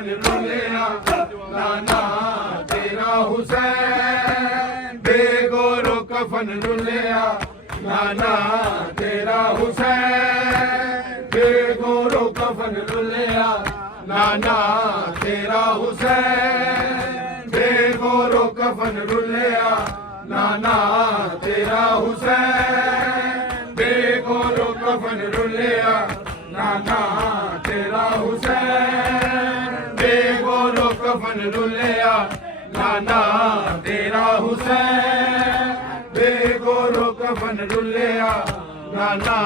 ਕਫਨ ਰੁਲਿਆ ਨਾਨਾ ਤੇਰਾ ਹੁਸੈਨ ਬੇਗੋਰੋ ਕਫਨ ਰੁਲਿਆ ਨਾਨਾ ਤੇਰਾ ਹੁਸੈਨ ਬੇਗੋਰੋ ਕਫਨ ਰੁਲਿਆ ਨਾਨਾ ਤੇਰਾ ਹੁਸੈਨ ਬੇਗੋਰੋ ਕਫਨ ਰੁਲਿਆ ਨਾਨਾ ਤੇਰਾ ਹੁਸੈਨ ਬੇਗੋਰੋ ਕਫਨ ਰੁਲਿਆ ਨਾਨਾ ਤੇਰਾ ਹੁਸੈਨ ਬੇਗੋਰੋ ਕਫਨ ਰੁਲਿਆ ਨਾਨਾ ਤੇਰਾ ਹੁਸੈਨ ਬੇਗੋਰੋ ਕਫਨ ਰੁਲਿਆ ਨਾਨਾ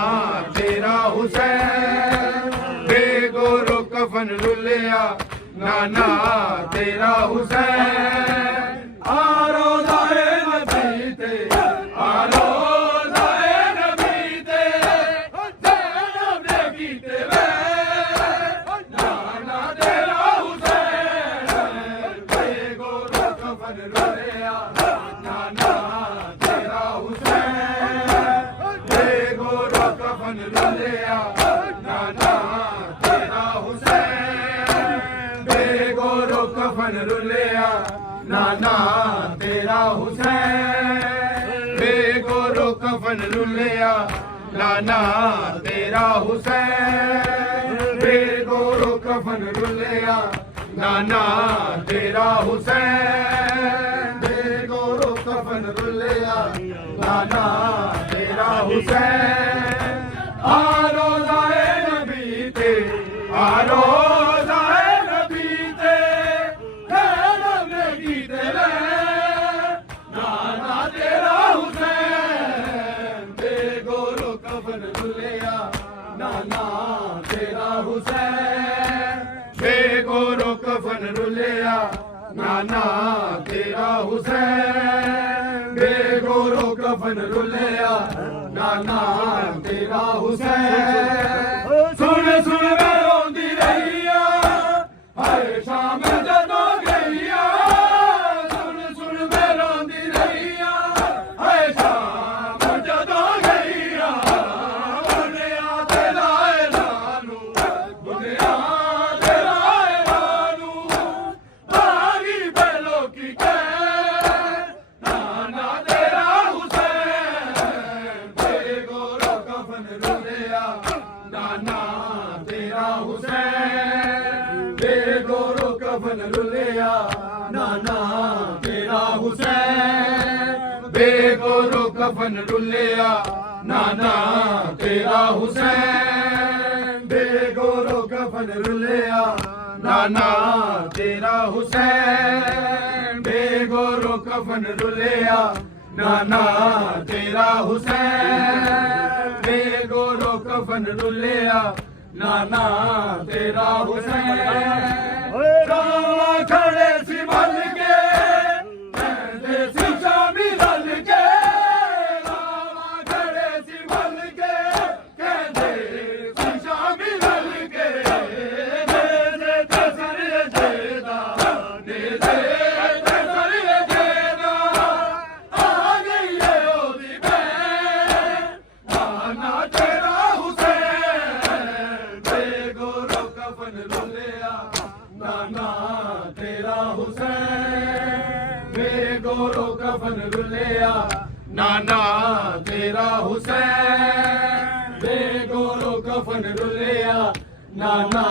ਤੇਰਾ ਹੁਸੈਨ ਬੇਗੋਰੋ ਕਫਨ ਰੁਲਿਆ ਨਾਨਾ ਤੇਰਾ ਹੁਸੈਨ ਆਰੋ ਦਾਏ ਨਬੀ ਤੇ ਆਰੋ ਦਾਏ ਨਬੀ ਤੇ ਜਨਮ ਦੇ ਕੀਤੇ ਵੇ ਨਾਨਾ ਤੇਰਾ ਹੁਸੈਨ ਬੇਗੋਰੋ ਕਫਨ ਰੁਲਿਆ ਨਾਨਾ ਤੇਰਾ ਹੁਸੈਨ ਬੇਗੋਰੋ ਕਫਨ ਰੁਲਿਆ ਨਾਨਾ ਤੇਰਾ ਹੁਸੈਨ ਬੇਗੋਰੋ ਕਫਨ ਰੁਲਿਆ ਨਾਨਾ ਤੇਰਾ ਹੁਸੈਨ ਬੇਗੋਰੋ ਕਫਨ ਰੁਲਿਆ ਨਾਨਾ ਤੇਰਾ ਹੁਸੈਨ ਬੇਗੋਰੋ ਕਫਨ ਰੁਲਿਆ ਨਾਨਾ ਤੇਰਾ ਹੁਸੈਨ ਬੇਗੋਰੋ ਕਫਨ ਰੁਲਿਆ ਨਾਨਾ ਤੇਰਾ ਹੁਸੈਨ ਆਰੋ ਦਾਏ ਨਬੀ ਤੇ ਆਰੋ ਦਾਏ ਨਬੀ ਤੇ ਜਨਮ ਦੇ ਕੀਤੇ ਵੇ ਨਾਨਾ ਤੇਰਾ ਹੁਸੈਨ ਬੇਗੋਰੋ ਕਫਨ ਰੁਲਿਆ ਨਾਨਾ ਤੇਰਾ ਹੁਸੈਨ ਬੇਗੋਰੋ ਕਫਨ ਰੁਲਿਆ ਨਾਨਾ ਤੇਰਾ ਹੁਸੈਨ ਬੇਗੋਰੋ ਕਫਨ ਰੁਲਿਆ ਨਾਨਾ ਤੇਰਾ ਹੁਸੈਨ ਸੁਣ ਸੁਣ ਮੈਂ ਰੋਂਦੀ ਰਹੀ ਆ ਹਾਏ ਸ਼ਾਮ ਜਦੋਂ ਗਈ ਆ ਸੁਣ ਸੁਣ ਮੈਂ ਰੋਂਦੀ ਰਹੀ ਆ ਹਾਏ ਸ਼ਾਮ ਜਦੋਂ ਗਈ ਆ ਬੁਨਿਆ ਤੇ ਲਾਏ ਲਾਨੂੰ ਬੁਨਿਆ ਤੇ ਲਾਏ ਲਾਨੂੰ ਬਾਗੀ ਬੇਲੋ ਕੀ ਕਹਿ ਨਾਨਾ ਤੇਰਾ ਹੁਸੈਨ ਬੇਗੋਰੋ ਕਫਨ ਰੁਲਿਆ ਨਾਨਾ ਤੇਰਾ ਹੁਸੈਨ ਬੇਗੋਰੋ ਕਫਨ ਰੁਲਿਆ ਨਾਨਾ ਤੇਰਾ ਹੁਸੈਨ ਬੇਗੋਰੋ ਕਫਨ ਰੁਲਿਆ ਨਾਨਾ ਤੇਰਾ ਹੁਸੈਨ ਬੇਗੋਰੋ ਕਫਨ ਰੁਲਿਆ ਨਾਨਾ ਤੇਰਾ ਹੁਸੈਨ ਬੇਗੋਰੋ ਕਫਨ ਰੁਲਿਆ ਨਾਨਾ ਤੇਰਾ ਹੁਸੈਨ ਬੇਗੋਰੋ ਕਫਨ ਰੁਲਿਆ ਨਾਨਾ ਤੇਰਾ ਹੁਸੈਨ ਰਾਵਾ ਖੜੇ ਸੀ ਮੱਲ ਕੇ ਕਹਿੰਦੇ ਸੀ ਸ਼ਾਮੀ ਰਲ ਕੇ ਰਾਵਾ ਖੜੇ ਸੀ ਮੱਲ ਕੇ ਕਹਿੰਦੇ ਸੀ ਸ਼ਾਮੀ ਰਲ ਕੇ ਦੇ ਤੇ ਸਰ ਜੇਦਾ ਦੇ ਤੇ ਸਰ ਜੇਦਾ ਆ ਗਈ ਏ ਉਹਦੀ ਭੈਣ ਨਾਨਾ ਤੇਰਾ ਹੁਸੈਨ ਬੇਗੋਰੋ ਕਫਨ ਰੁਲਿਆ ਨਾਨਾ ਤੇਰਾ ਹੁਸੈਨ ਬੇਗੋਰੋ ਕਫਨ ਰੁਲਿਆ ਨਾਨਾ ਤੇਰਾ ਹੁਸੈਨ ਬੇਗੋਰੋ ਕਫਨ ਰੁਲਿਆ ਨਾਨਾ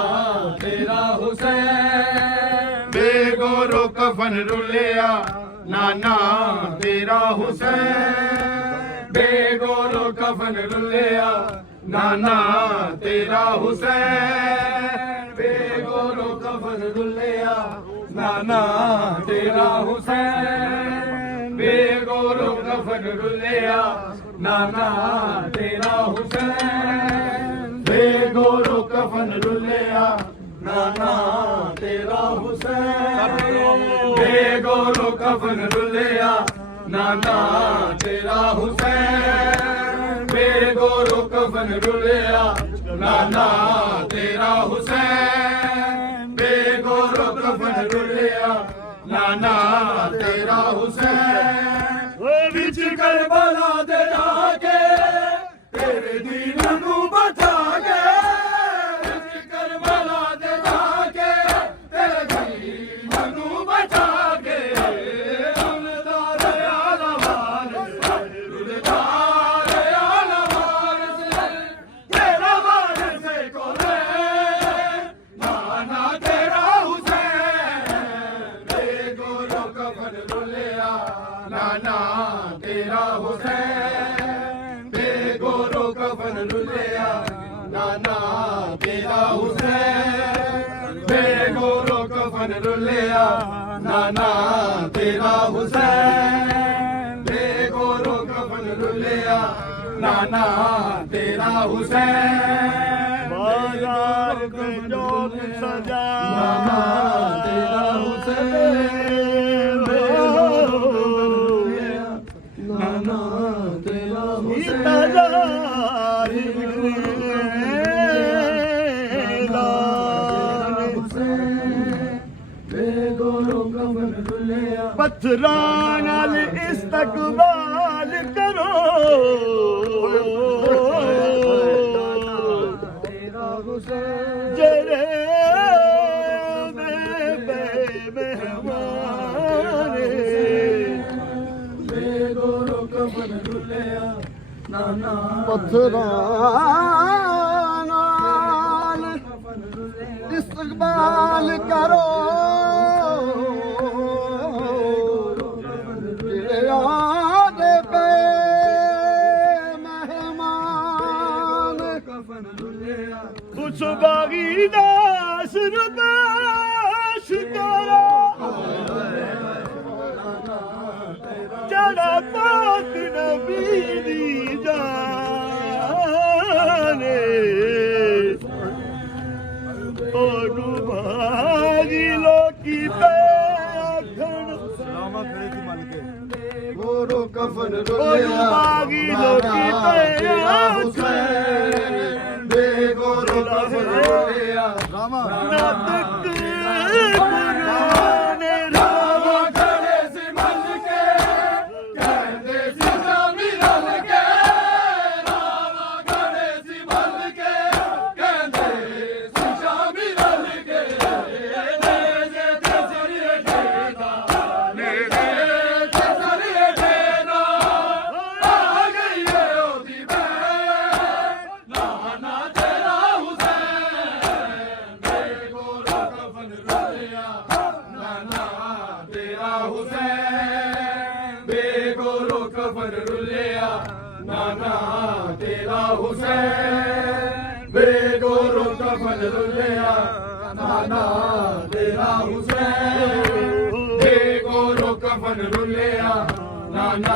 ਤੇਰਾ ਹੁਸੈਨ ਬੇਗੋਰੋ ਕਫਨ ਰੁਲਿਆ ਨਾਨਾ ਤੇਰਾ ਹੁਸੈਨ ਬੇਗੋਰੋ ਕਫਨ ਰੁਲਿਆ ਨਾਨਾ ਤੇਰਾ ਹੁਸੈਨ ਬੇਗੋਰੋ ਕਫਨ ਰੁਲਿਆ ਨਾਨਾ ਤੇਰਾ ਹੁਸੈਨ ਬੇਗੋਰੋ ਕਫਨ ਰੁਲਿਆ ਨਾਨਾ ਤੇਰਾ ਹੁਸੈਨ ਬੇਗੋਰੋ ਕਫਨ ਰੁਲਿਆ ਨਾਨਾ ਤੇਰਾ ਹੁਸੈਨ ਬੇਗੋਰੋ ਕਫਨ ਰੁਲਿਆ ਨਾਨਾ ਤੇਰਾ ਹੁਸੈਨ ਬੇਗੋਰੋ ਕਫਨ ਰੁਲਿਆ ਨਾਨਾ ਤੇਰਾ ਹੁਸੈਨ ਬੇਗੋਰੋ ਕਫਨ ਰੁਲਿਆ ਨਾਨਾ ਤੇਰਾ ਹੁਸੈਨ ਵਿੱਚ ਕਰਬਲਾ ਦੇ ਜਾ ਕੇ ਤੇਰੇ ਦੀਨ ਨੂੰ ਬਚਾ ਕੇ ਵਿੱਚ ਕਰਬਲਾ ਦੇ ਜਾ ਕੇ ਤੇਰੇ कफन रुलिया नाना तेरा हुसैन बेगोरो कफन रुलिया नाना तेरा हुसैन बाजार में जोत सजा नाना तेरा हुसैन बेगोरो कफन रुलिया नाना तेरा हुसैन पत्थरां नाल इस्तकबाल करो जरे मेहमान बेगोरो कफन रुलिया नाना पत्थरां नाल इस्तकबाल करो उस बागी दास रुबाश करो जड़ा पाक नबी दी जाने ओनू बागी लोकी पे आखण सलामत करे थी मालिक गोरो कफन ओनू रुलिया बागी लोकी पे आखण बेगोरो कफन रुलिया नातक रावा खड़े सी मल के कहते सी जामी रल के रावा खड़े सी मल के कहते सी जामी रल के मेरे तेसरी ठेका मेरे तेसरी ठेका आ गई है ओदी बहन नाना तेरा हुसैन बेगोरो कफन रुलिया नाना तेरा हुसैन बेगोरो कफन रुलिया नाना तेरा हुसैन बेगोरो कफन रुलिया नाना तेरा हुसैन बेगोरो कफन रुलिया नाना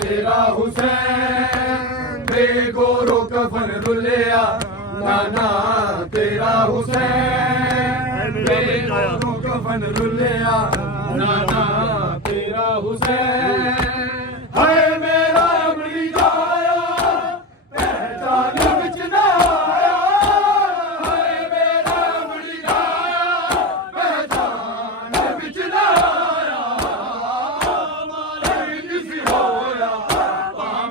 तेरा हुसैन बेगोरो कफन रुलिया नाना तेरा हुसैन बेगोरो कफन रुलिया नाना तेरा हुसैन है मेरा अमली जाया पहचान विच ना आया है मेरा अमली जाया पहचान विच ना आया मारे जिस होया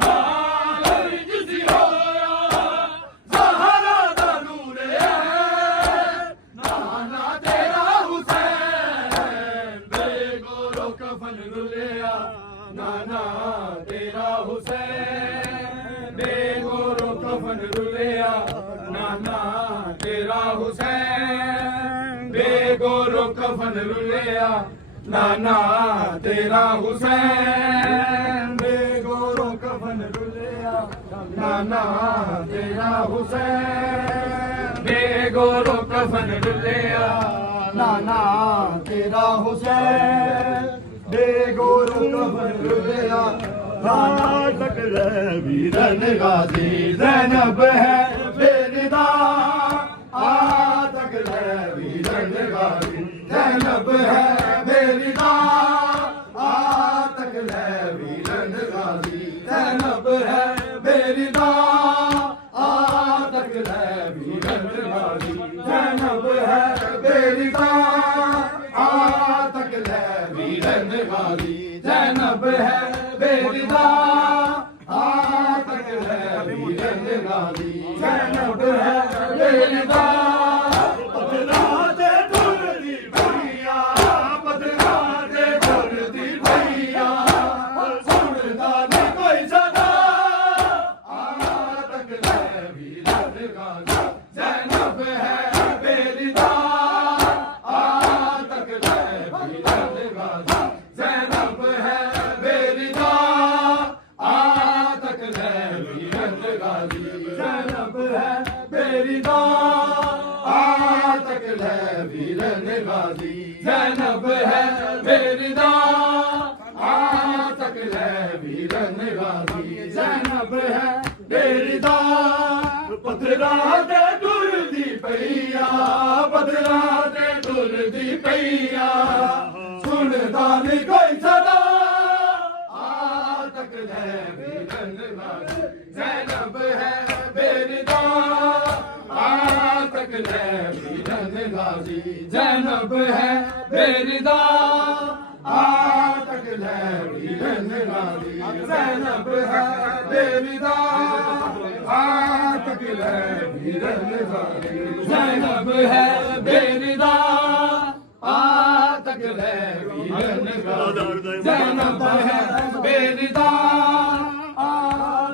मारे जिस होया ज़हरा दा नूर है नाना तेरा हुसैन बेगोरो कफन रुलिया नाना तेरा हुसैन बेगोरो कफन रुलिया नाना तेरा हुसैन बेगोरो कफन रुलिया नाना तेरा हुसैन बेगोरो कफन रुलिया नाना तेरा हुसैन बेगोरो कफन रुलिया नाना तेरा हुसैन बेगोरो कफन रुलिया नाना वीरन गाजी ज़ैनब है बेरिदा आतक वीरन गाजी ज़ैनब है बेरिदा आतक वीरन गाजी ज़ैनब है बेरिदा आतक वीरन गाजी ज़ैनब है बेरिदा आतक वीरन गाजी ज़ैनब है बेरिदा आतक वीरन गाजी ज़ैनब है बेरिदा बदला दे ढूंढती भैया बदला दे ढूंढती भैया सुनता नहीं कोई सदा आतक वीरन गाजी ज़ैनब है बेरिदा आतक वीरन गाजी ज़ैनब है बेरिदा आतक वीरन गाजी ज़ैनब है बेरिदा आतक वीरन गाजी ज़ैनब है मेरी दा तक ले वीरन गाजी ज़ैनब है मेरी दा पत्थरा दे टुरदी पईया पत्थरा दे टुरदी पईया सुनदा नहीं कोई सदा तक ले वीरन गाजी ज़ैनब है मेरी दा तक ले वीरन गाजी ज़ैनब है मेरी दा तक ले वीरन गाजी ज़ैनब है मेरी दा तक ले वीरन गाजी ज़ैनब है मेरी दा तक ले वीरन गाजी ज़ैनब है मेरी दा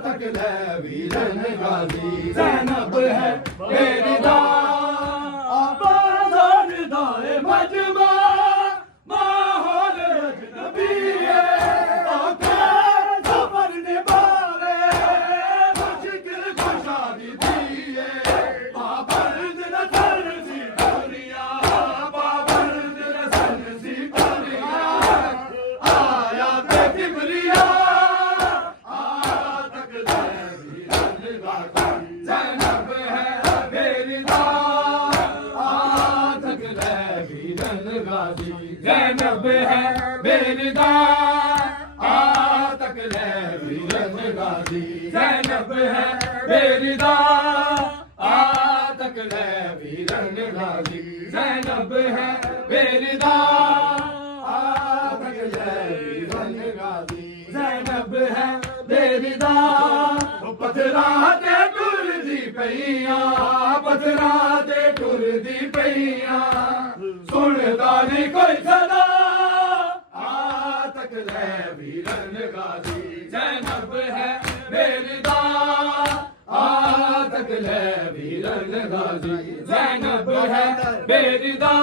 तक ले वीरन गाजी ज़ैनब है मेरी दा बाज़ार दाए मजमा माहौल अजनबी है आकर सफर निभावे मुश्किल खुशादी दिए पाबंद न सर सी दुनिया पाबंद न सर सी दुनिया आया ते किबरिया तक ले वीरन गाजी ज़ैनब है मेरी दा तक ले वीरन गाजी ज़ैनब है मेरी दा तक ले वीरन गाजी ज़ैनब है मेरी दा तक ले वीरन गाजी ज़ैनब है मेरी दा तक ले वीरन गाजी ज़ैनब है मेरी दा पत्थरा ते टुरदी पईया पत्थरा ते टुरदी पईया सुनदा नहीं कोई सदा तक ले वीरन गाजी ज़ैनब है मेरी दा तक ले वीरन गाजी ज़ैनब है मेरी दा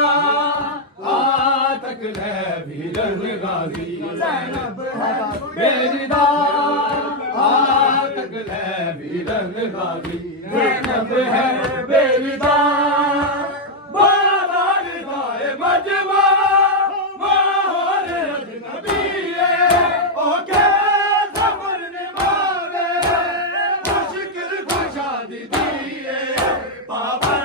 तक ले वीरन गाजी ज़ैनब है मेरी दा तक ले वीरन गाजी ज़ैनब है मेरी दा बाज़ार दाए मजमा माहौल अजनबी है ओके सफर निभावे मुश्किल खुशादी दिए पाबंद